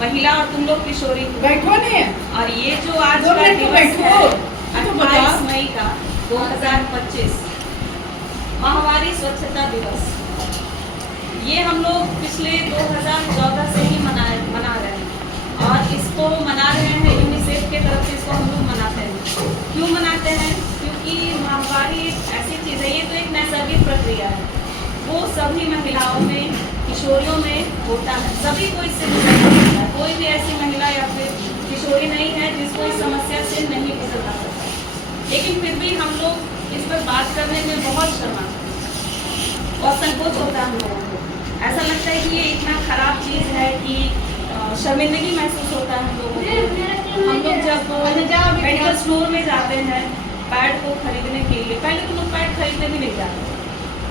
महिला और तुम लोग किशोरी हो। बैठो नहीं है। और ये जो आज का दिवस है 28 मई का 2025 माहवारी स्वच्छता दिवस, ये हम लोग पिछले 2014 से ही मना रहे हैं और इसको मना रहे हैं यूनिसेफ के तरफ से। इसको हम लोग मनाते हैं। क्यों मनाते हैं? क्योंकि माहवारी ऐसी चीज़ है, ये तो एक नैसर्गिक प्रक्रिया है, वो सभी महिलाओं में, किशोरियों में होता है। सभी को इससे गुजरना पड़ता है। कोई भी ऐसी महिला या फिर किशोरी नहीं है जिसको इस समस्या से नहीं गुजरना पड़ता। लेकिन फिर भी हम लोग इस पर बात करने में बहुत शर्माते हैं और संकोच होता है हम लोगों को। ऐसा लगता है कि ये इतना खराब चीज़ है कि शर्मिंदगी महसूस होता है हम लोगों को। हम लोग जब मेडिकल स्टोर में जाते हैं पैड को खरीदने के लिए, पहले तो लोग पैड खरीदने भी नहीं जाते।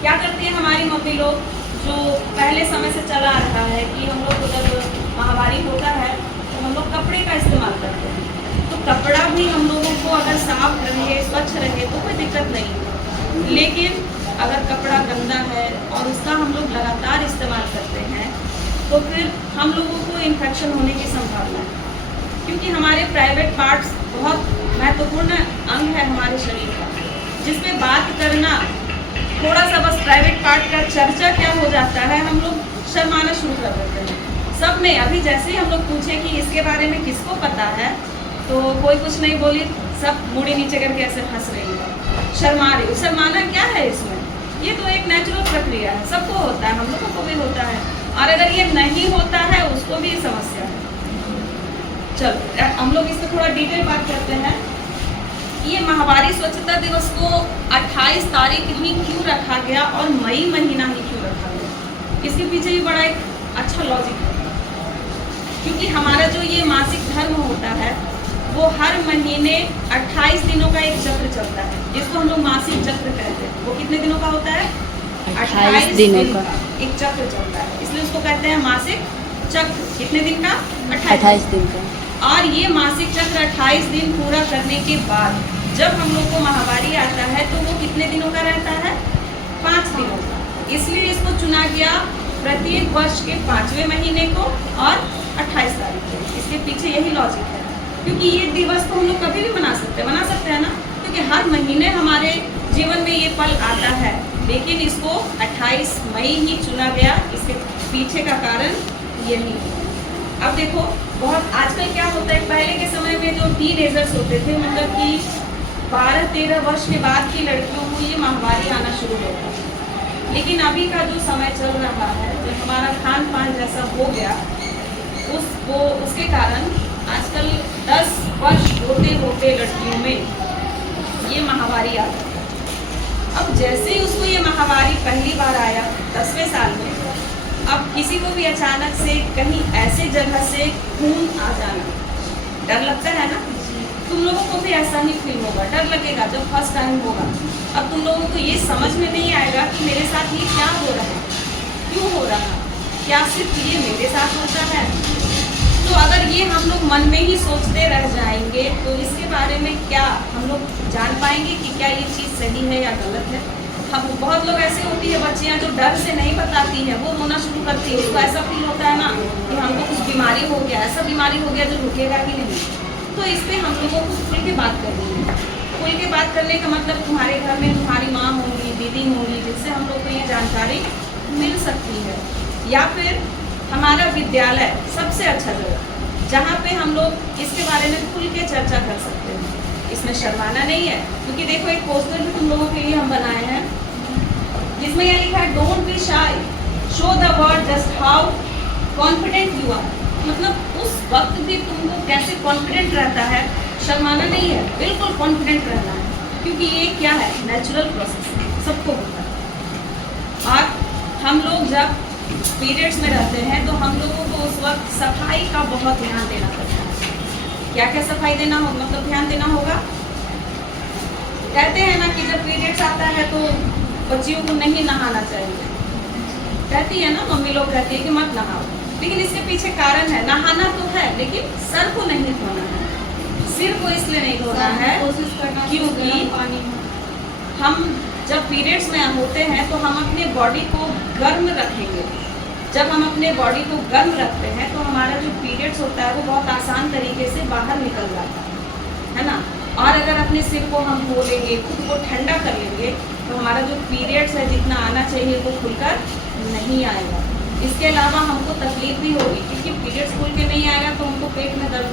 क्या करती है हमारी मम्मी लोग, जो पहले समय से चला आ रहा है कि हम लोग को जब माहवारी होता है तो हम लोग कपड़े का इस्तेमाल करते हैं। तो कपड़ा भी हम लोगों को अगर साफ रहे, स्वच्छ रहे तो कोई दिक्कत नहीं है। लेकिन अगर कपड़ा गंदा है और उसका हम लोग लगातार इस्तेमाल करते हैं तो फिर हम लोगों को इन्फेक्शन होने की संभावना है। क्योंकि हमारे प्राइवेट पार्ट्स बहुत महत्वपूर्ण अंग है हमारे शरीर का, जिसमें बात करना थोड़ा सा बस प्राइवेट पार्ट का चर्चा क्या हो जाता है, हम लोग शर्माना शुरू कर देते हैं। सब में अभी जैसे ही हम लोग पूछे कि इसके बारे में किसको पता है तो कोई कुछ नहीं बोली, सब मुड़ी नीचे करके ऐसे हंस रही है, शर्मा रही है। शर्माना क्या है इसमें? ये तो एक नेचुरल प्रक्रिया है, सबको होता है, हम लोगों को भी होता है। और अगर ये नहीं होता है उसको भी समस्या है। चलो हम लोग इस पर थोड़ा डिटेल बात करते हैं। ये माहवारी स्वच्छता दिवस को 28 तारीख ही क्यों रखा गया और मई महीना ही क्यों रखा गया? इसके पीछे भी बड़ा एक अच्छा लॉजिक है। क्योंकि हमारा जो ये मासिक धर्म होता है वो हर महीने 28 दिनों का एक चक्र चलता है, जिसको हम लोग मासिक चक्र कहते हैं। वो कितने दिनों का होता है? 28 दिनों का एक चक्र चलता है, इसलिए उसको कहते हैं मासिक चक्र। कितने दिन का? 28 दिन का। और ये मासिक चक्र 28 दिन पूरा करने के बाद जब हम लोग को माहवारी आता है तो वो कितने दिनों का रहता है? 5 दिनों का। इसलिए इसको चुना गया प्रत्येक वर्ष के 5वें महीने को और 28 तारीख को। इसके पीछे यही लॉजिक है। क्योंकि ये दिवस को हम लोग कभी भी मना सकते हैं ना, क्योंकि हर महीने हमारे जीवन में ये पल आता है। लेकिन इसको 28 मई ही चुना गया, इसके पीछे का कारण यही है। अब देखो बहुत आजकल क्या होता है, पहले के समय में जो टीनेजर्स होते थे, मतलब कि 12-13 वर्ष के बाद की लड़कियों को ये माहवारी आना शुरू होता है। लेकिन अभी का जो समय चल रहा है, जब हमारा खान पान जैसा हो गया उसके कारण आजकल 10 वर्ष होते होते लड़कियों में ये माहवारी आ जाती है। अब जैसे ही उसको ये माहवारी पहली बार आया 10वें साल में, अब किसी को भी अचानक से कहीं ऐसे जगह से खून आ जाना, डर लगता है ना? तुम लोगों को भी ऐसा ही फील होगा, डर लगेगा जब फर्स्ट टाइम होगा। अब तुम लोगों को ये समझ में नहीं आएगा कि मेरे साथ ये क्या हो रहा है, क्यों हो रहा है, क्या सिर्फ ये मेरे साथ होता है? तो अगर ये हम लोग मन में ही सोचते रह जाएंगे तो इसके बारे में क्या हम लोग जान पाएंगे कि क्या ये चीज़ सही है या गलत है? हम बहुत लोग ऐसे होती है बच्चियाँ जो डर से नहीं बताती है, वो रोना शुरू करती है। उसको ऐसा फील होता है ना कि हमको कुछ बीमारी हो गया, ऐसा बीमारी हो गया जो रुकेगा ही नहीं। तो इस पर हम लोगों को खुल के बात करनी है। खुल के बात करने का मतलब तुम्हारे घर में तुम्हारी माँ होंगी, दीदी होंगी, जिससे हम लोग को ये जानकारी मिल सकती है। या फिर हमारा विद्यालय सबसे अच्छा जगह, जहाँ पे हम लोग इसके बारे में खुल के चर्चा कर सकते हैं। इसमें शर्माना नहीं है। क्योंकि देखो एक पोस्टर भी तुम लोगों के लिए हम बनाए हैं, जिसमें यह लिखा है don't be shy, show the world just how confident you are. मतलब उस वक्त भी तुमको कैसे कॉन्फिडेंट रहता है, शर्माना नहीं है, बिल्कुल कॉन्फिडेंट रहना है। क्योंकि ये क्या है, नेचुरल प्रोसेस है, सबको होता है। और हम लोग जब पीरियड्स में रहते हैं तो हम लोगों को उस वक्त सफाई का बहुत ध्यान देना पड़ता है। क्या क्या सफाई देना हो, मतलब ध्यान देना होगा? कहते हैं ना कि जब पीरियड्स आता है तो बच्चियों को नहीं नहाना चाहिए, कहती है ना मम्मी लोग, कहती है कि मत नहाओ। लेकिन इसके पीछे कारण है, नहाना तो है लेकिन सर को नहीं धोना है। सिर को इसलिए नहीं धोना है क्योंकि हम जब पीरियड्स में होते हैं तो हम अपने बॉडी को गर्म रखेंगे, जब हम अपने बॉडी को गर्म रखते हैं तो हमारा जो पीरियड्स होता है वो बहुत आसान तरीके से बाहर निकल जाता है ना। और अगर अपने सिर को हम धो लेंगे, खुद को ठंडा कर लेंगे, तो हमारा जो पीरियड्स है जितना आना चाहिए वो खुलकर नहीं आएगा। इसके अलावा हमको तकलीफ भी होगी, क्योंकि पीरियड्स खुल के नहीं आएगा तो हमको पेट में दर्द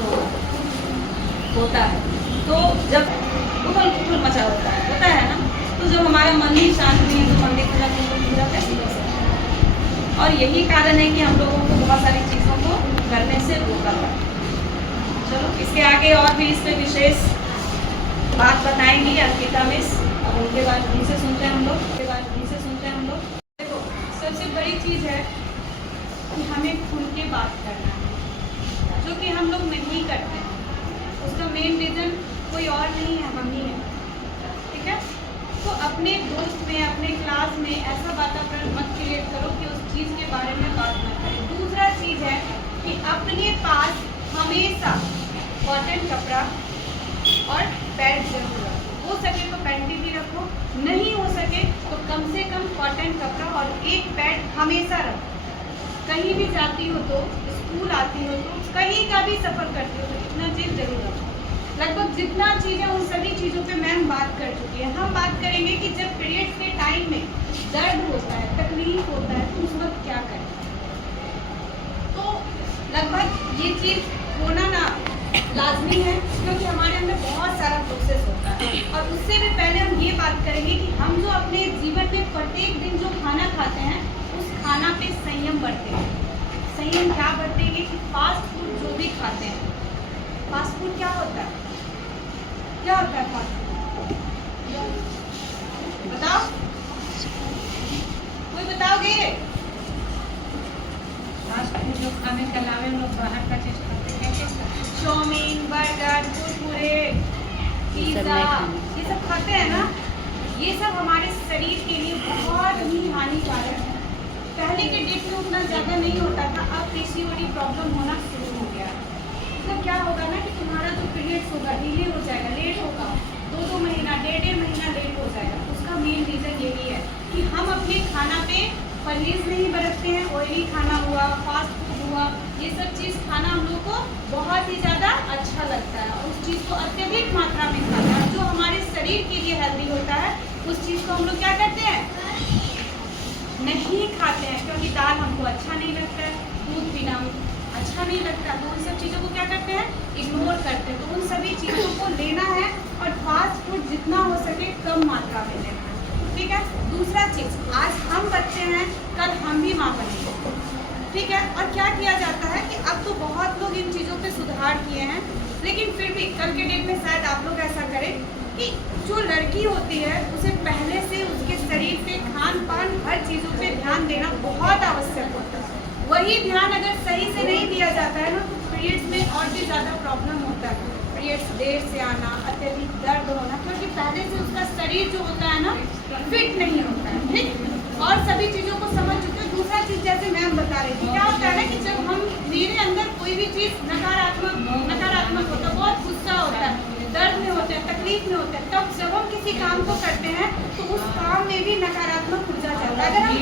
होता है। तो जब उथल पुथल मचा होता है ना, तो जब हमारा मन ही शांत नहीं है तो मंदिर पूजा कैसे कर सकते हैं। और यही कारण है कि हम लोगों को बहुत सारी चीज़ों को करने से रोका हुआ है। चलो इसके आगे और भी इस पर विशेष बात बताएंगी अर्पिता मिस। अब उनके बाद उनसे सुनते हैं हम लोग। देखो सबसे बड़ी चीज़ है कि हमें खुल के बात करना है, जो कि हम लोग नहीं करते हैं। उसका मेन रीज़न कोई और नहीं है, हम ही हैं। ठीक है, तो अपने दोस्त में, अपने क्लास में ऐसा वातावरण मत क्रिएट करो कि उस चीज़ के बारे में बात ना करें। दूसरा चीज़ है कि अपने पास हमेशा कॉटन कपड़ा और पैड जरूर रखो। हो सके तो पैंटी भी रखो, नहीं हो सके तो कम से कम कॉटन कपड़ा और एक पैड हमेशा रखो। कहीं भी जाती हो तो, स्कूल आती हो तो, कहीं का भी सफ़र करती हो तो इतना चीज़ जरूर रखो। लगभग जितना चीज़ है उन सभी चीज़ों पे मैम बात कर चुकी है। हम बात करेंगे कि जब पीरियड्स के टाइम में दर्द होता है, तकलीफ होता है, तो उस वक्त क्या करें। तो लगभग ये चीज़ होना ना लाजमी है, क्योंकि हमारे अंदर बहुत सारा प्रोसेस होता है। और उससे भी पहले हम ये बात करेंगे कि हम जो अपने जीवन में प्रत्येक दिन जो खाना खाते हैं उस खाना पे संयम बरतें। संयम क्या बरतेंगे कि फास्ट फूड जो भी खाते हैं, फास्ट फूड क्या होता है, क्या होता है फास्ट फूड, बताओ, कोई बताओगे। फास्ट फूड जो खाने के अलावा हम लोग बाहर का चीज़ खाते हैं, चाउमीन, बर्गर, कुरकुरे, पिज़्ज़ा, ये सब खाते हैं ना, ये सब हमारे शरीर के लिए बहुत ही हानिकारक है। पहले के डेट में उतना ज़्यादा नहीं होता था, अब पीसीओडी प्रॉब्लम होना शुरू हो गया। मतलब क्या होगा ना कि तुम्हारा जो पीरियड्स होगा डिले हो जाएगा, लेट होगा, 2-2 महीना, 1.5 महीना लेट हो जाएगा। उसका मेन रीज़न यही है कि हम अपने खाना पे परहेज नहीं बरतते हैं। ऑयली खाना हुआ, फास्ट फूड हुआ, ये सब चीज़ खाना हम लोग को बहुत ही ज़्यादा अच्छा लगता है और उस चीज़ को अत्यधिक मात्रा में खाते हैं। जो हमारे शरीर के लिए हेल्दी होता है उस चीज़ को हम लोग क्या करते हैं, नहीं खाते हैं। क्योंकि दाल हमको अच्छा नहीं लगता है, दूध पीना अच्छा नहीं लगता, तो उन सब चीज़ों को क्या करते हैं, इग्नोर करते हैं। तो उन सभी चीज़ों को लेना है और फास्ट फूड जितना हो सके कम मात्रा में लेना है। ठीक है, दूसरा चीज़, आज हम बच्चे हैं, कल हम भी माँ बनेंगे। ठीक है, और क्या किया जाता है कि अब तो बहुत लोग इन चीज़ों पे सुधार किए हैं, लेकिन फिर भी कल के डेट में शायद आप लोग ऐसा करें कि जो लड़की होती है उसे पहले से उसके शरीर पे, खान पान, हर चीज़ों पे ध्यान देना बहुत आवश्यक होता है। वही ध्यान अगर सही से नहीं दिया जाता है ना तो पीरियड्स में और भी ज़्यादा प्रॉब्लम होता है। पीरियड्स देर से आना, अत्यधिक दर्द होना, क्योंकि पहले से उसका शरीर जो होता है ना फिट नहीं होता है। ठीक, और सभी चीज़ों को समझ चुके हैं। दूसरा चीज़ जैसे मैम बता रही थी, क्या होता है ना कि जब हम, मेरे अंदर कोई भी चीज़ नकारात्मक होता है, बहुत गुस्सा होता है, दर्द में होते हैं, तकलीफ में होते हैं, तब जब हम किसी काम को करते हैं तो उस काम में भी नकारात्मक ऊर्जा चलता है। अगर हम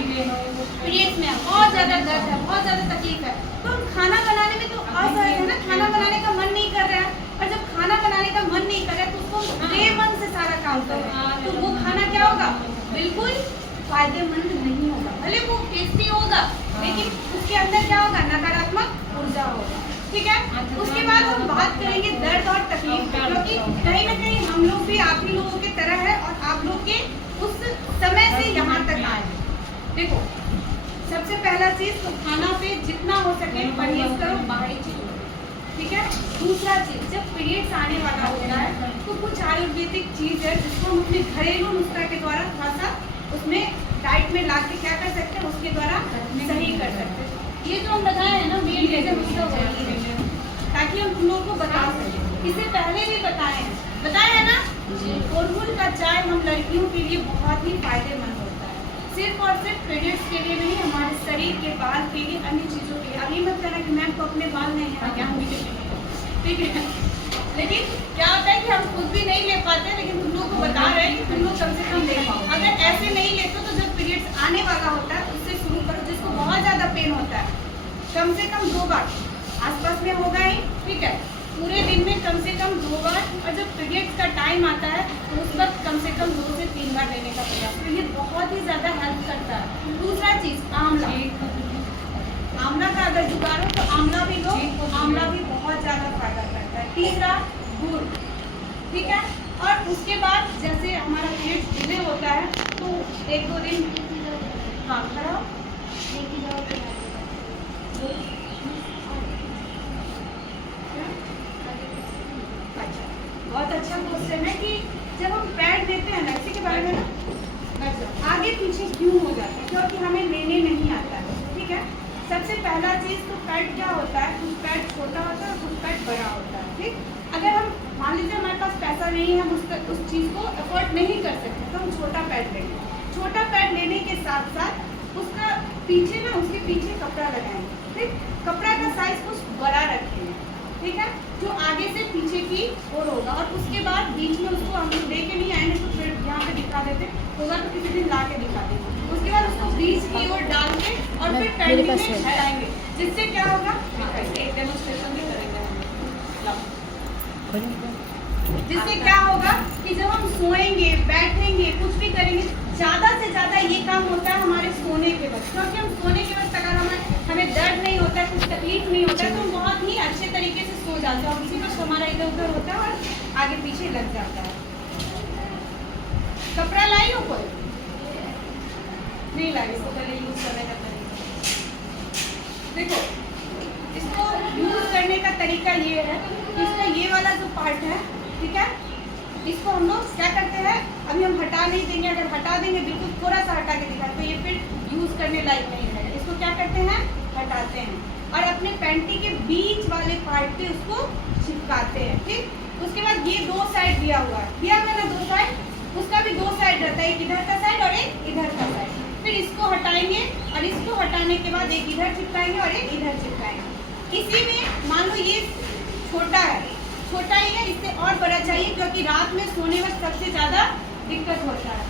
पीरियड्स में बहुत ज़्यादा दर्द है, बहुत ज़्यादा तकलीफ है, तो हम खाना बनाने में तो असहज है ना, खाना बनाने का मन नहीं कर रहा है। और जब खाना बनाने का मन नहीं कर रहा है तो उसको बेमन से सारा काम कर रहे हैं, तो वो खाना क्या होगा, बिल्कुल फायदेमंद नहीं होगा। भले वो टेस्टी होगा लेकिन उसके अंदर क्या होगा, नकारात्मक ऊर्जा होगा। ठीक है, उसके बाद हम बात करेंगे दर्द और तकलीफ, क्योंकि कहीं ना कहीं हम लोग भी आप ही लोगों की तरह है और आप लोग के उस समय से यहाँ तक आए। देखो सबसे पहला चीज़ तो खाना पे जितना हो सके परहेज करो, बाहरी चीज़ों। ठीक है, दूसरा चीज़, जब पीरियड्स आने वाला होता है तो कुछ आयुर्वेदिक चीज़ है जिसको हम अपने घरेलू नुस्खा के द्वारा थोड़ा सा उसमें डाइट में ला के क्या कर सकते हैं, उसके द्वारा सही कर सकते हैं। ये जो हम बताए हैं ना मेन रीजन उसका वही है, ताकि हम लोगों को बता सकें। इससे पहले भी बताए हैं ना, अड़हुल का चाय हम लड़कियों के लिए बहुत ही फायदेमंद होता है, सिर्फ और सिर्फ पीरियड्स के लिए नहीं, हमारे शरीर के बाल के लिए, अन्य चीज़ों के लिए। अभी मत कहना कि मैम को अपने बाल नहीं है, ज्ञान भी ठीक है, लेकिन क्या होता है कि हम खुद भी नहीं ले पाते, लेकिन तुम लोग को बता रहे हैं कि तुम लोग कम से कम ले पाओ। अगर ऐसे नहीं लेते तो जब पीरियड्स आने वाला होता है उससे शुरू करो, जिसको बहुत ज़्यादा पेन होता है कम से कम 2 बार आसपास में होगा ही, ठीक है। पूरे दिन में कम से कम 2 बार, और जब पीरियड्स का टाइम आता है तो उस वक्त कम से कम 2 से 3 बार लेने का प्रयास। तो ये बहुत ही ज़्यादा हेल्प करता है। दूसरा चीज़ आंवला, आंवला का अगर जुगाड़ हो तो आंवला भी लो, आंवला भी बहुत ज़्यादा फायदा करता है। तीसरा गुड़, ठीक है। और उसके बाद जैसे हमारा पीरियड्स डिले होता है तो 1-2 दिन हाँ खराब बहुत अच्छा क्वेश्चन है कि जब हम पैड देते हैं ना, इसी के बारे में ना आगे पीछे क्यों हो जाता है, क्योंकि हमें लेने नहीं आता है, ठीक है। सबसे पहला चीज़ तो पैड क्या होता है, कुछ पैड छोटा होता है और कुछ पैड बड़ा होता है, ठीक। अगर हम मान लीजिए हमारे पास पैसा नहीं है, हम उस चीज़ को अफोर्ड नहीं कर सकते तो हम छोटा पैड लेंगे। छोटा पैड लेने के साथ साथ उसका पीछे ना, उसके पीछे कपड़ा लगाएंगे, ठीक। कपड़ा का साइज कुछ बड़ा रखेंगे, ठीक है, जो आगे से पीछे की ओर होगा। और उसके बाद बीच में उसको हम दे के नहीं आएंगे तो फिर यहाँ पे दिखा देते होगा, तो किसी दिन ला के दिखा देंगे। उसके बाद उसको बीच की ओर डाल के और फिर पैडिंग में हटाएंगे, जिससे क्या होगा, एक डेमोन्स्ट्रेशन भी करेंगे जिससे क्या होगा कि जब हम सोएंगे, बैठेंगे, कुछ भी करेंगे, ज़्यादा से ज़्यादा ये काम होता है हमारे सोने के वक्त। क्योंकि हम सोने के वक्त अगर हमें दर्द नहीं होता है, कुछ तकलीफ नहीं होता है, तो हम बहुत ही अच्छे तरीके से सो जाते हैं और उसी वक्त हमारा इधर उधर होता है और आगे पीछे लग जाता है। कपड़ा लाई हो कोई? नहीं लाई, इसको पहले यूज करने का तरीका देखो। इसको यूज करने का तरीका ये है कि इसका ये वाला जो पार्ट है, ठीक है, इसको हम लोग क्या करते हैं, अभी हम हटा नहीं देंगे। अगर हटा देंगे, बिल्कुल थोड़ा सा हटा के दिखाते तो ये फिर यूज करने लायक नहीं है। इसको क्या करते हैं, हटाते हैं और अपने पैंटी के बीच वाले पार्ट पे उसको चिपकाते हैं, ठीक। उसके बाद ये 2 साइड दिया हुआ है ना, 2 साइड, उसका भी 2 साइड रहता है, एक इधर का साइड और एक इधर का साइड। फिर इसको हटाएंगे और इसको हटाने के बाद एक इधर चिपकाएंगे और एक इधर चिपकाएंगे। इसी में मान लो ये छोटा है, छोटा ही है, इससे और बड़ा चाहिए क्योंकि रात में सोने में सबसे ज़्यादा दिक्कत होता है।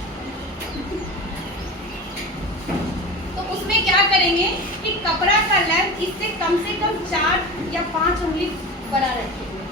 तो उसमें क्या करेंगे कि कपड़ा का लेंथ इससे कम से कम 4 या 5 उंगली बड़ा रखेंगे,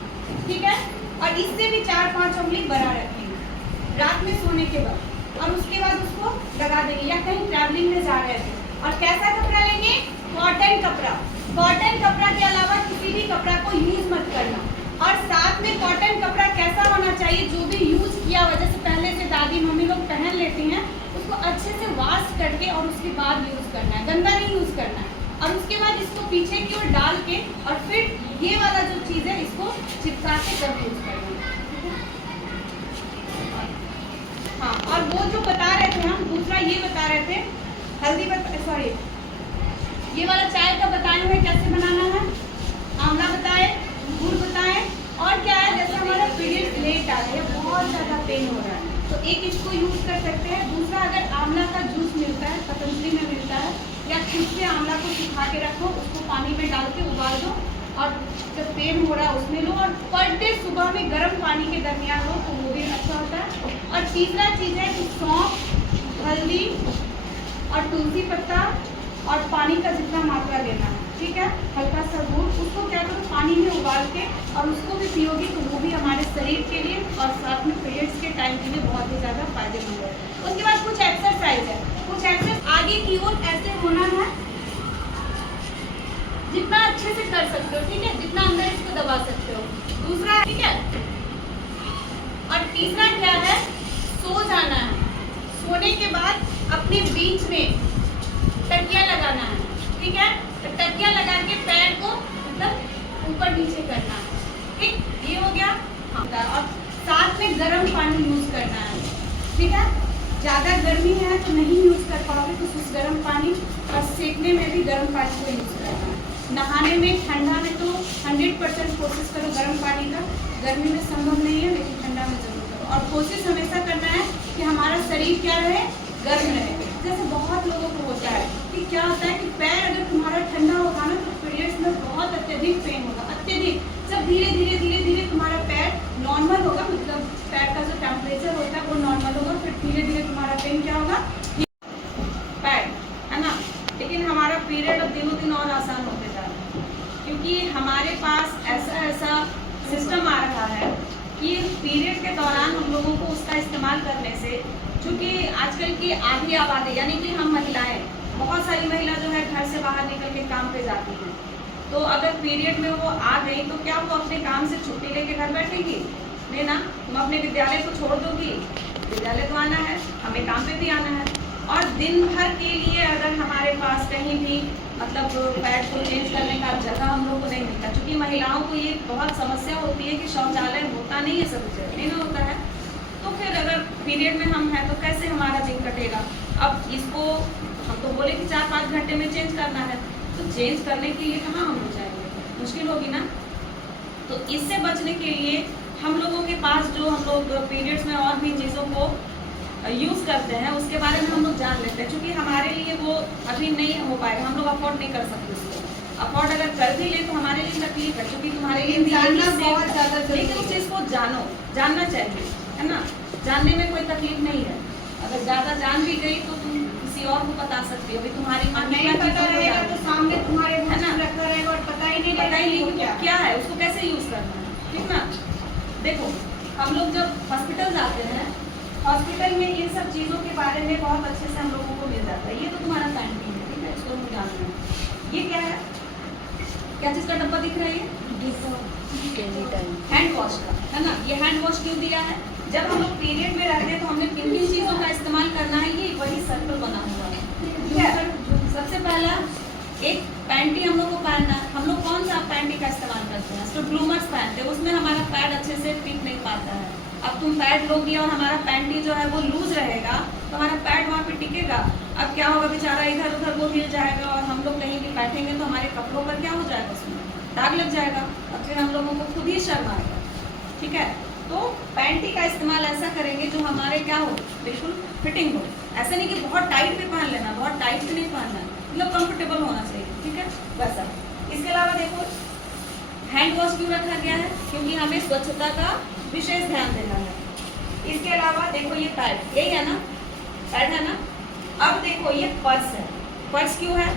ठीक है, और इससे भी 4-5 उंगली बड़ा रखेंगे रात में सोने के बाद। और उसके बाद उसको लगा देंगे या कहीं ट्रैवलिंग में जा रहे थे। और कैसा कपड़ा लेंगे, कॉटन कपड़ा। कॉटन कपड़ा के अलावा किसी भी कपड़ा को यूज मत करना। और साथ में कॉटन कपड़ा कैसा होना चाहिए, जो भी यूज किया हुआ, जैसे पहले से दादी मम्मी लोग पहन लेती हैं, उसको अच्छे से वॉश करके और उसके बाद यूज करना है, गंदा नहीं यूज करना है। और उसके बाद इसको पीछे की ओर डाल के और फिर ये वाला जो चीज़ है इसको चिपका के तब यूज करना है। हाँ, और वो जो बता रहे थे हम, दूसरा ये बता रहे थे, सॉरी ये वाला चाय का बताए हुए कैसे बनाना है, आंवला बताए, गुड़ बताए, और क्या है, जैसे हमारा पीरियड लेट आ रहा है, बहुत ज़्यादा पेन हो रहा है, तो एक इसको यूज़ कर सकते हैं। दूसरा, अगर आंवला का जूस मिलता है, पतंजलि में मिलता है, या खुद से आंवला को सुखा के रखो, उसको पानी में डाल के उबाल दो और जब पेन हो रहा है उसमें लो। और पर डे सुबह में गर्म पानी के दरमियान लो तो वो भी अच्छा होता है। और तीसरा चीज़ है कि सौंफ, हल्दी और तुलसी पत्ता और पानी का जितना मात्रा लेना है, ठीक है, हल्का सा गुड़, उसको क्या करो पानी में उबाल के और उसको भी पियोगी तो वो भी हमारे शरीर के लिए और साथ में पीरियड्स के टाइम के लिए बहुत ही ज़्यादा फायदेमंद है। उसके बाद कुछ एक्सरसाइज है, कुछ एक्सरसाइज आगे की ओर ऐसे होना है, जितना अच्छे से कर सकते हो, ठीक है, जितना अंदर इसको दबा सकते हो। दूसरा, ठीक है, और तीसरा क्या है, सो जाना है। सोने के बाद अपने बीच में तकिया लगाना है, ठीक है, तो तकिया लगा के पैर को मतलब ऊपर नीचे करना है, ठीक, ये हो गया। हाँ, और साथ में गर्म पानी यूज करना है, ठीक है, ज़्यादा गर्मी है तो नहीं यूज कर पाओगे तो कुछ गर्म पानी, और सेकने में भी गर्म पानी को यूज करना है। नहाने में, ठंडा में तो 100% कोशिश करो गर्म पानी का, गर्मी में संभव नहीं है लेकिन ठंडा में जरूर करो। और कोशिश हमेशा करना है कि हमारा शरीर क्या रहे, गर्म रहे। जैसे बहुत लोगों को होता है कि क्या होता है कि पैर अगर तुम्हारा ठंडा होगा ना तो पीरियड्स में बहुत अत्यधिक पेन होगा, अत्यधिक। जब धीरे धीरे धीरे धीरे तुम्हारा पैर नॉर्मल होगा, मतलब पैर का जो टेम्परेचर होता है वो नॉर्मल होगा, फिर धीरे धीरे तुम्हारा पेन क्या होगा, पैर, है ना। लेकिन हमारा पीरियड अब दिनों दिन और आसान होते जा रहा है। हमारे पास ऐसा सिस्टम आ रहा है कि पीरियड के दौरान हम लोगों को उसका इस्तेमाल करने से, चूँकि आजकल की आधी आबादी यानी कि हम महिलाएं, बहुत सारी महिला जो है घर से बाहर निकल के काम पे जाती हैं, तो अगर पीरियड में वो आ गई तो क्या वो अपने काम से छुट्टी लेके घर बैठेगी? नहीं ना, तुम अपने विद्यालय को छोड़ दोगी, विद्यालय तो आना है, हमें काम पे भी आना है। और दिन भर के लिए अगर हमारे पास कहीं भी मतलब पैड को चेंज करने का जगह हम लोग को नहीं मिलता, क्योंकि महिलाओं को ये बहुत समस्या होती है कि शौचालय होता नहीं है, सब जगह नहीं ना होता है। तो फिर अगर पीरियड में हम हैं तो कैसे हमारा दिन कटेगा? अब इसको हम तो बोले कि 4-5 घंटे में चेंज करना है, तो चेंज करने के लिए कहाँ हम लोग जाएंगे? मुश्किल होगी ना। तो इससे बचने के लिए हम लोगों के पास जो हम लोग पीरियड्स में और भी चीज़ों को यूज़ करते हैं उसके बारे में हम लोग जान लेते हैं, क्योंकि हमारे लिए वो अभी नहीं हो पाएगा, हम लोग अफोर्ड नहीं कर सकते उसको। अफोर्ड अगर कर भी ले तो हमारे लिए तकलीफ है, क्योंकि तुम्हारे लिए जानना बहुत ज़्यादा जरूरी लेकिन उस चीज़ को जानो, जानना चाहिए, है ना। जानने में कोई तकलीफ नहीं है। अगर ज़्यादा जान भी गई तो तुम किसी और को बता सकती हो, अभी तुम्हारी माँ नहीं पता रहेगा तो सामने तुम्हारे है ना, रखा रहेगा और पता ही नहीं पता ही नहीं कि कि क्या है, उसको कैसे यूज़ करना है, ठीक ना। देखो हम लोग जब हॉस्पिटल जाते हैं, हॉस्पिटल में इन सब चीज़ों के बारे में बहुत अच्छे से हम लोगों को मिल जाता है। ये तो तुम्हारा कैंटीन है, ठीक है, इसको हम जानते हैं। ये क्या है, क्या चीज़ का डब्बा दिख रहा है? ये हैंड वॉश का, है ना। ये हैंड वॉश क्यों दिया है? जब हम लोग पीरियड में रहते हैं तो हमने किन किन चीज़ों का इस्तेमाल करना है, ये वही सर्कल बना हुआ है, ठीक है। सबसे पहला एक पैंटी हम लोग को पहनना है। हम लोग कौन सा पैंटी का इस्तेमाल करते हैं? तो ग्लूमर्स पहनते हैं, उसमें हमारा पैड अच्छे से टिक नहीं पाता है। अब तुम पैड लोगी और हमारा पैंटी जो है वो लूज रहेगा तो हमारा पैड वहाँ पे टिकेगा। अब क्या होगा, बेचारा इधर उधर वो हिल जाएगा और हम लोग कहीं भी बैठेंगे तो हमारे कपड़ों पर क्या हो जाएगा, उसमें दाग लग जाएगा। अब फिर हम लोगों को खुद ही शर्म आएगा, ठीक है। तो पैंटी का इस्तेमाल ऐसा करेंगे जो हमारे क्या हो, बिल्कुल फिटिंग हो। ऐसा नहीं कि बहुत टाइट भी पहन लेना, बहुत टाइट भी नहीं पहनना, मतलब कंफर्टेबल होना चाहिए, ठीक है, वैसा। इसके अलावा देखो हैंड वॉश क्यों रखा गया है? क्योंकि हमें स्वच्छता का विशेष ध्यान देना है। इसके अलावा देखो ये पैड, यही है ना, पैड है ना। अब देखो ये पर्स है। पर्स क्यों है?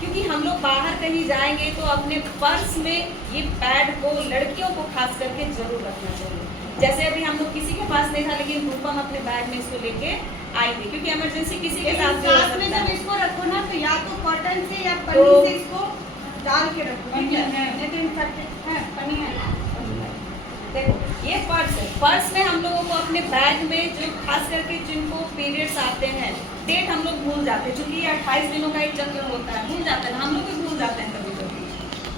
क्योंकि हम लोग बाहर कहीं जाएंगे तो अपने पर्स में ये पैड को लड़कियों को खास करके जरूर रखना चाहिए। जैसे अभी हम लोग किसी के पास नहीं था, लेकिन रूपम अपने बैग में इसको लेके आई थी, क्योंकि इमरजेंसी किसी के साथ भी हो साथ में सकता जब है। इसको रखो ना तो या तो कॉटन से या पन्नी से इसको डाल के रखो, ठीक है, नहीं तो इन्फेक्टेड है, पन्नी है। देखो ये पर्स है। पर्स में हम लोगों को अपने बैग में जो खास करके जिनको पीरियड्स आते हैं, डेट हम लोग भूल जाते हैं, क्योंकि ये 28 दिनों का एक चक्र होता है, भूल जाते हैं, हम लोग भी भूल जाते हैं कभी कभी,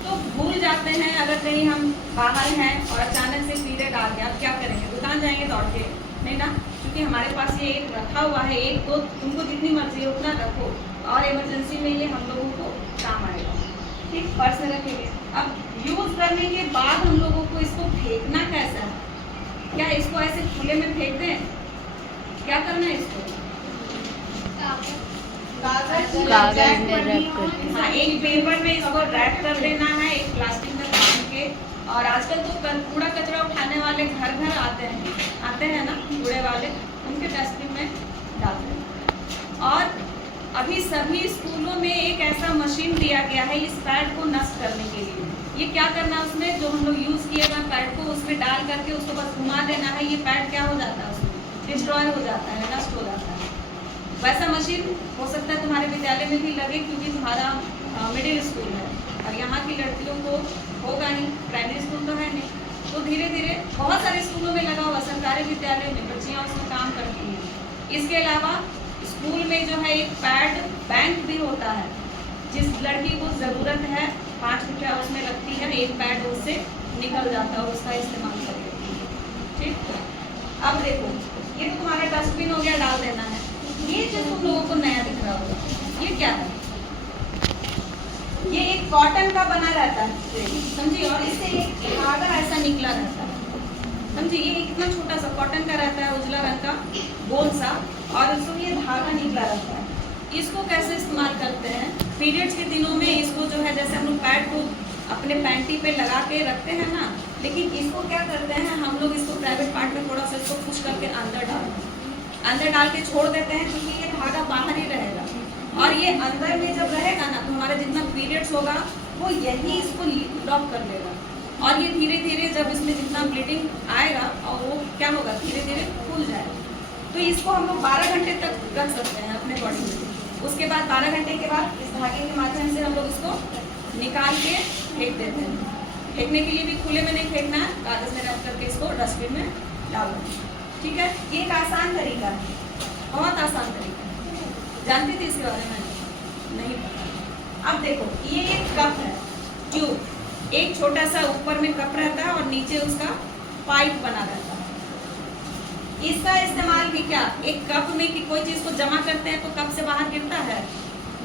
तो भूल जाते हैं। अगर कहीं हम बाहर हैं और अचानक से पीरियड आ गया, अब क्या करेंगे? दुकान जाएंगे दौड़ के? नहीं ना, क्योंकि हमारे पास ये एक रखा हुआ है, एक तो तुमको जितनी मर्जी है उतना रखो, और इमरजेंसी में ये हम लोगों को काम आएगा, ठीक। पर्स में रखेंगे। अब यूज़ करने के बाद हम लोगों को इसको फेंकना कैसा है? क्या इसको ऐसे खुले में फेंक दें? क्या करना है इसको? कागज में रैप करके। हाँ, एक पेपर में इसको रैप कर देना है, एक प्लास्टिक में बांध के। और आजकल तो कूड़ा कचरा उठाने वाले घर घर आते हैं ना कूड़े वाले, उनके डस्टबिन में डालते हैं। और अभी सभी स्कूलों में एक ऐसा मशीन दिया गया है इस पैड को नष्ट करने के लिए। ये क्या करना है, उसमें जो हम लोग यूज़ किए हुए पैड को उसमें डाल करके उसको बस घुमा देना है, ये पैड क्या हो जाता है, उसमें डिस्ट्रॉय हो जाता है, नष्ट हो जाता है। वैसा मशीन हो सकता है तुम्हारे विद्यालय में भी लगे, क्योंकि तुम्हारा मिडिल स्कूल है और यहाँ की लड़कियों को होगा नहीं, प्राइमरी स्कूल तो है नहीं। तो धीरे धीरे बहुत सारे स्कूलों में लगा हुआ, सरकारी विद्यालयों में बच्चियाँ उसमें काम करती हैं। इसके अलावा स्कूल में जो है एक पैड बैंक भी होता है, जिस लड़की को ज़रूरत है 5 रुपया उसमें लगती है, एक पैड उससे निकल जाता है और उसका इस्तेमाल कर लेती है, ठीक। अब देखो ये तो तुम्हारा डस्टबिन हो गया, डाल देना है। ये जो तुम लोगों को नया दिख रहा होगा, ये क्या है? ये एक कॉटन का बना रहता है, समझिए, और इससे एक धागा ऐसा निकला रहता है, समझिए। ये कितना छोटा सा कॉटन का रहता है, उजला रंग का गोल सा, और इसमें ये धागा निकला रहता है। इसको कैसे इस्तेमाल करते हैं? पीरियड्स के दिनों में इसको जो है, जैसे हम लोग पैड को अपने पैंटी पे लगा के रखते हैं ना, लेकिन इसको क्या करते हैं हम लोग, इसको प्राइवेट पार्ट में थोड़ा सा इसको पुश करके अंदर डाल के छोड़ देते हैं, क्योंकि ये धागा बाहर ही रहेगा। और ये अंदर में जब रहेगा ना तो हमारा जितना पीरियड्स होगा वो यही इसको लॉक कर लेगा और ये धीरे धीरे जब इसमें जितना ब्लीडिंग आएगा और वो क्या होगा धीरे धीरे खुल जाएगा। तो इसको हम लोग 12 घंटे तक रख सकते हैं अपने बॉडी में। उसके बाद 12 घंटे के बाद इस धागे के माध्यम से हम लोग इसको निकाल के फेंक देते हैं। फेंकने के लिए भी खुले में नहीं फेंकना है, कागज में रख करके इसको डस्टबिन में डालना है। ठीक है, ये एक आसान तरीका है, बहुत आसान तरीका है। जानती थी इसके बारे में? नहीं पता। अब देखो ये एक कप है, ट्यूब, एक छोटा सा ऊपर में कप रहता है और नीचे उसका पाइप बना रहता है। इसका इस्तेमाल भी क्या, एक कप में कि कोई चीज को जमा करते हैं तो कप से बाहर गिरता है?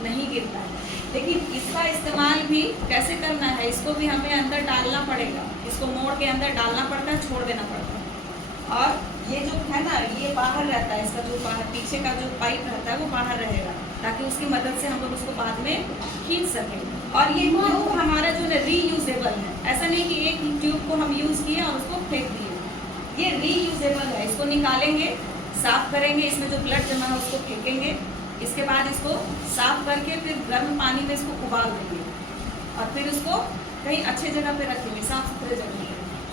नहीं गिरता है। लेकिन इसका इस्तेमाल भी कैसे करना है, इसको भी हमें अंदर डालना पड़ेगा। इसको मोड़ के अंदर डालना पड़ता है, छोड़ देना पड़ता है। और ये जो है ना, ये बाहर रहता है, इसका जो बाहर पीछे का जो पाइप रहता है वो बाहर रहेगा, ताकि उसकी मदद से हम लोग उसको बाद में खींच सकें। और ये ट्यूब हमारा जो है रीयूजेबल है, ऐसा नहीं कि एक ट्यूब को हम यूज़ किए और उसको फेंक दिए। ये रीयूजेबल है, इसको निकालेंगे, साफ करेंगे, इसमें जो ब्लड जमा है उसको फेंकेंगे, इसके बाद इसको साफ करके फिर गर्म पानी में इसको उबाल देंगे और फिर उसको कहीं अच्छे जगह पे रखेंगे, साफ सुथरे जगह पे,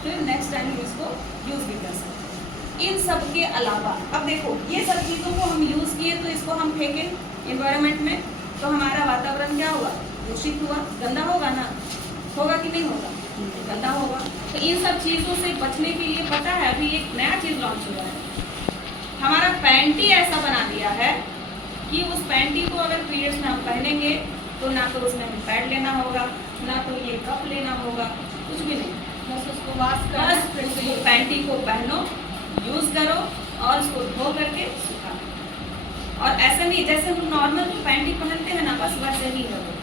फिर नेक्स्ट टाइम इसको यूज़ भी कर सकते हैं। इन सब के अलावा अब देखो ये सब चीज़ों को हम यूज़ किए तो इसको हम फेंकें इन्वायरमेंट में, तो हमारा वातावरण क्या हुआ, दूषित हुआ, गंदा होगा ना, होगा कि नहीं होगा, गंदा होगा। तो इन सब चीज़ों से बचने के लिए पता है अभी एक नया चीज़ लॉन्च हुआ है, हमारा पैंटी ऐसा बना दिया है कि उस पैंटी को अगर पीरियड्स में हम पहनेंगे तो ना तो उसमें हमें पैड लेना होगा, ना तो ये कप लेना होगा, कुछ भी नहीं, बस उसको वॉश कर, बस उसको पैंटी को पहनो, यूज़ करो और उसको धो करके सुखा। और ऐसा नहीं जैसे हम नॉर्मल जो पैंटी पहनते हैं ना, बस वैसे ही है वो।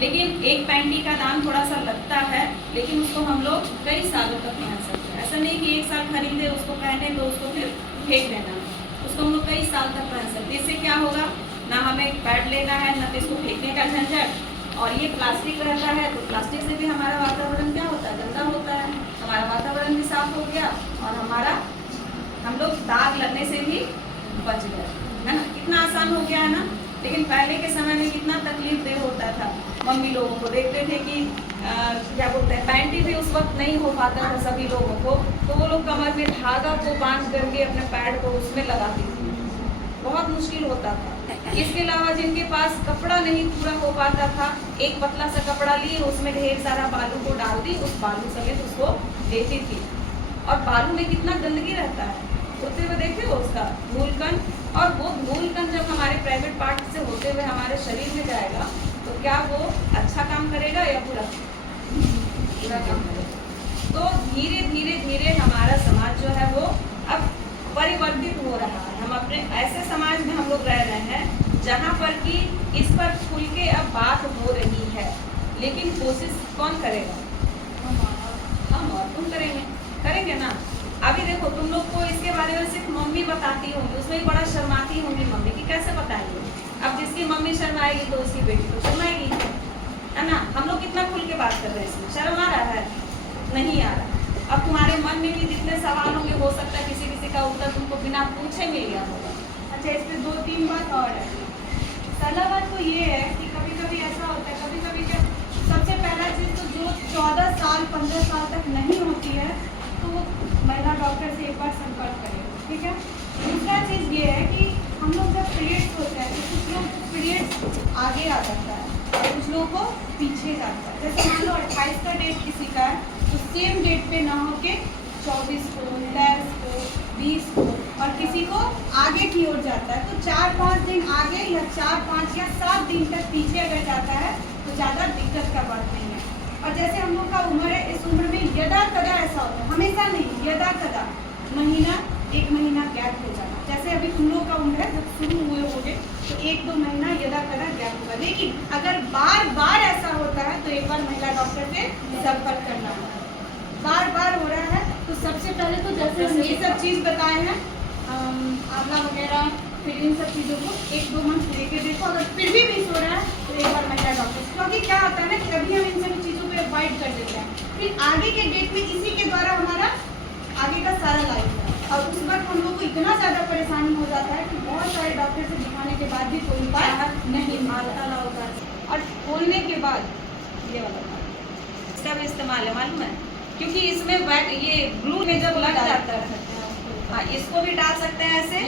लेकिन एक पैंटी का दाम थोड़ा सा लगता है, लेकिन उसको हम लोग कई सालों तक पहन सकते हैं। ऐसा नहीं कि एक साल खरीदे उसको पहने तो उसको फिर फेंक देना, उसको हम लोग कई साल तक पहन सकते हैं। इससे क्या होगा, ना हमें पैड लेना है, ना तो इसको फेंकने का झंझट। और ये प्लास्टिक रहता है तो प्लास्टिक से भी हमारा वातावरण क्या होता है, गंदा होता है, हमारा वातावरण भी साफ हो गया और हम लोग दाग लगने से भी बच गए, है ना। कितना आसान हो गया है ना। लेकिन पहले के समय में कितना तकलीफ देह होता था, मम्मी लोगों को देखते थे कि क्या बोलते हैं, पैंटी भी उस वक्त नहीं हो पाता था सभी लोगों को, तो वो लोग कमर में धागा को बांध करके अपने पैड को उसमें लगाती थी, बहुत मुश्किल होता था। इसके अलावा जिनके पास कपड़ा नहीं पूरा हो पाता था, एक पतला सा कपड़ा लिए, उसमें ढेर सारा बालू को डाल दी, उस बालू समेत उसको देती थी। और बालू में कितना गंदगी रहता है, होते हुए देखे हो उसका धूलकण, और वो धूलकण जब हमारे प्राइवेट पार्ट से होते हुए हमारे शरीर में जाएगा तो क्या वो अच्छा काम करेगा या बुरा काम करेगा। तो धीरे धीरे धीरे हमारा समाज जो है वो अब परिवर्तित हो रहा है। हम अपने ऐसे समाज में हम लोग रह रहे हैं जहाँ पर कि इस पर खुल के अब बात हो रही है, लेकिन कोशिश कौन करेगा, हम और तुम करेंगे ना। अभी देखो तुम लोग को इसके बारे में सिर्फ मम्मी बताती होंगी, उसमें भी बड़ा शर्माती होंगी मम्मी की, कैसे बताएंगे। अब जिसकी मम्मी शर्माएगी तो उसकी बेटी तो शर्माएगी, है ना। हम लोग कितना खुल के बात कर रहे हैं, इसमें शर्म आ रहा है, नहीं आ रहा। अब तुम्हारे मन में भी जितने सवाल होंगे, हो सकता है किसी किसी का उत्तर तुमको बिना पूछे मिल गया होगा। अच्छा, इस पे 2-3 बात और है। पहला बात तो ये है कि कभी कभी ऐसा होता है, कभी कभी जब सबसे पहला चीज़ तो जो 14 साल 15 साल तक नहीं होती है तो वो महिला डॉक्टर से एक बार संपर्क करें, ठीक है। दूसरा चीज़ ये है कि हम लोग जब पीरियड्स होते हैं तो कुछ लोग पीरियड्स आगे आ जाता है, कुछ लोगों को पीछे जाता है। जैसे मान लो 28 का डेट किसी का है तो सेम डेट पे ना हो के 24 को, 23 को, 20 को, और किसी को आगे की ओर जाता है तो 4-5 दिन आगे या 4-5 या 7 दिन तक पीछे अगर जाता है तो ज़्यादा दिक्कत का बात नहीं है। और जैसे हम लोग का उम्र है, इस उम्र में यदा कदा ऐसा होता है, हमेशा नहीं, यदा कदा महीना 1 महीना गैप हो जाना। जैसे अभी तुम लोग का उम्र है, जब शुरू हुए होंगे तो 1-2 महीना यदा कदा गैप होगा। लेकिन अगर बार बार ऐसा होता है तो एक बार महिला डॉक्टर से संपर्क करना है। बार बार हो रहा है तो सबसे पहले तो जैसे हम ये सब चीज़ बताए हैं, आंवला वगैरह, फिर इन सब चीज़ों को 1-2 मंथ लेके देखो, अगर फिर भी मिस हो रहा है तो एक बार महिला डॉक्टर, क्योंकि क्या होता है ना कि अभी हम इन सब चीज़ों को अवॉइड कर देते हैं, फिर आगे के डेट में इसी के द्वारा हमारा आगे का सारा लाइफ है, और उस वक्त हम लोग को इतना ज़्यादा परेशानी हो जाता है कि बहुत सारे डॉक्टर से दिखाने के बाद भी कोई उपाय नहीं मानता होता है। और खोलने के बाद ये वाला part। इसका भी इस्तेमाल है, मालूम है, क्योंकि इसमें ये ग्लू में जब लग जाता है, हाँ इसको भी डाल सकते हैं ऐसे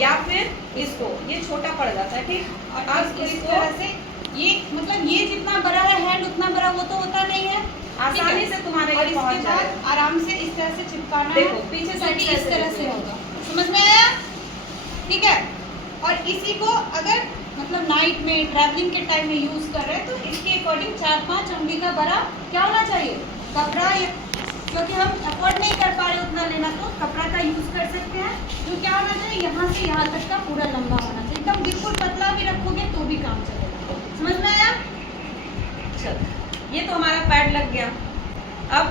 या फिर इसको, ये छोटा पड़ जाता है, ठीक। और अब इस तरह से ये मतलब ये जितना बड़ा है हैंड उतना बड़ा वो तो होता नहीं है, आसानी से तुम्हारे और ये पहुंच इसके बाद जाएगा। आराम से इस तरह से चिपकाना है। देखो, पीछे साइड ताकि से इस ऐसे तरह से देखो। होगा, समझ में आया? ठीक है। और इसी को अगर मतलब नाइट में ट्रैवलिंग के टाइम में यूज कर रहे हैं तो इसके अकॉर्डिंग 4-5 अंगुली का बड़ा क्या होना चाहिए, कपड़ा, या क्योंकि हम अफोर्ड नहीं कर पा रहे उतना लेना तो कपड़ा का यूज कर सकते हैं। जो क्या होना चाहिए, यहाँ से यहाँ तक का पूरा लंबा होना चाहिए, एकदम बिल्कुल पतला भी रखोगे तो भी काम चलेगा। समझ में आया? चल, ये तो हमारा पैड लग गया। अब